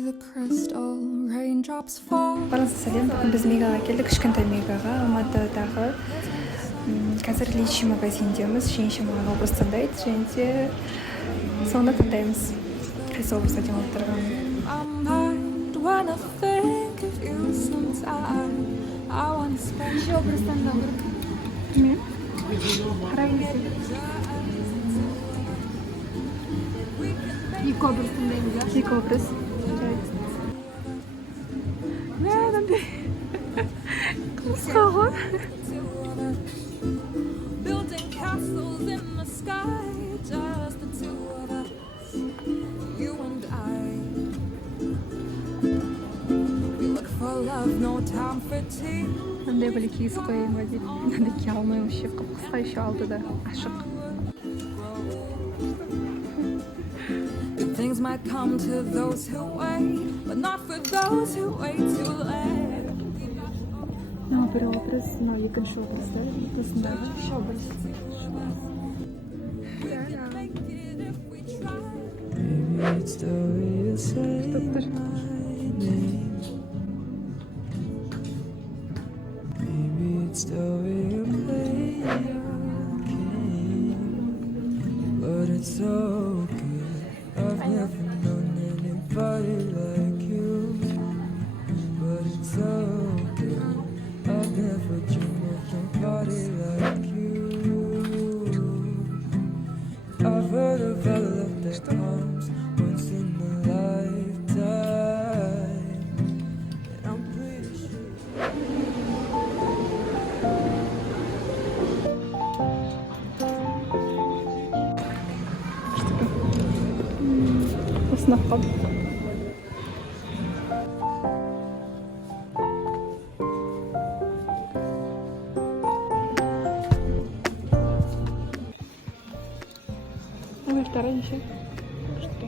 the crystal raindrops fall. Барыңызға сәлем. Бүгін біз Мегаға келдік, кішкентай Мегаға, Алматыдағы. Қазір личи магазиндеміз. Жеңше маған образ таңдайды, және де соны таңдаймыз. Қайсы образ әдемі алып тұрған. Неше образ таңдау керек? Білмеймін. Қараймыз. Екі образ таңдаймыз, а? Екі образ. Мынандай қысқа ғой. Building castles in the sky, just the two of us, you and I. We look for love, no time for tea. Мынандай бір киіз қояйын ба дейді. Мынандай кие алмаймын вообще. Қысқа еще алды да ашық. Good things might come to those who wait, but not for those who wait too late. Бір образ, екінші образ да, осындай. Неше образ? But it's so good. I've never known anybody like you. But it's so good. I've never dreamed of nobody like you. I've heard of a love that comes once in a lifetime, and I'm pretty sure. Осынақ қалды. Второй еще. Что?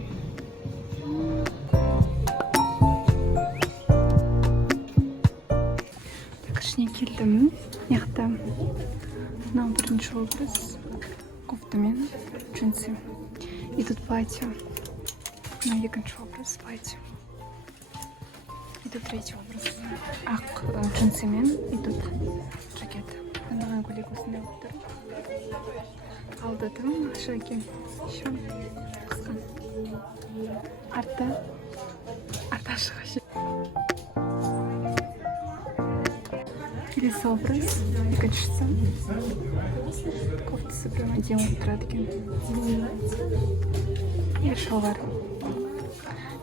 Так, ішіне келдім. Яқта мынау бірінші образ. Кофтамен, джинсы. И тут платье. Мынау екінші образ, платье. И тут третий образ. Ақ джинсымен. И тут жакет. Мынаған көйлек осындай болып тұр. Алдыдым, аша екен. Еще қысқан. Арты ашық аша. Келесі образ, екіншісі. Кофтасы прям әдемі болып тұрады екен. И шалбар.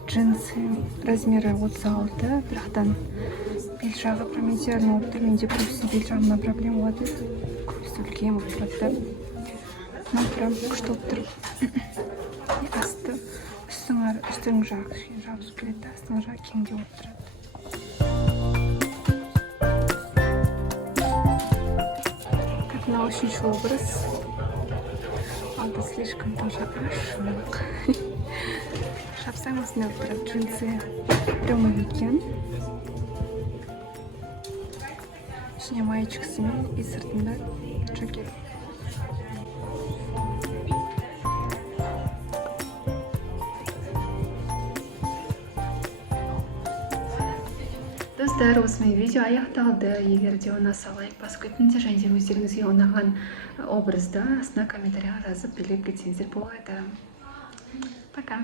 Джинсы размері 36, бірақтан бел жағы прям идеально болып тұр. Менде көбісі бел жағына проблема болады. Көбісі үлкен болып тұрады. Мына прям күшті болып тұр. Асты үстің жағы жабысып келеді, астың жағы кеңде болып тұрады. Как на үшінші образ. Алды слишком тоже ашық. Жапсаң осындай болып тұрады. Джинсы прямой екен. Ішіне маечкасымен и сыртында жакет. Достар, осымен видео аяқталды. Егер де ұнаса лайк басып кетіңіздер, және де өздеріңізге ұнаған образды астына комментарийға жазып біліп кетсеңіздер болады. Пока.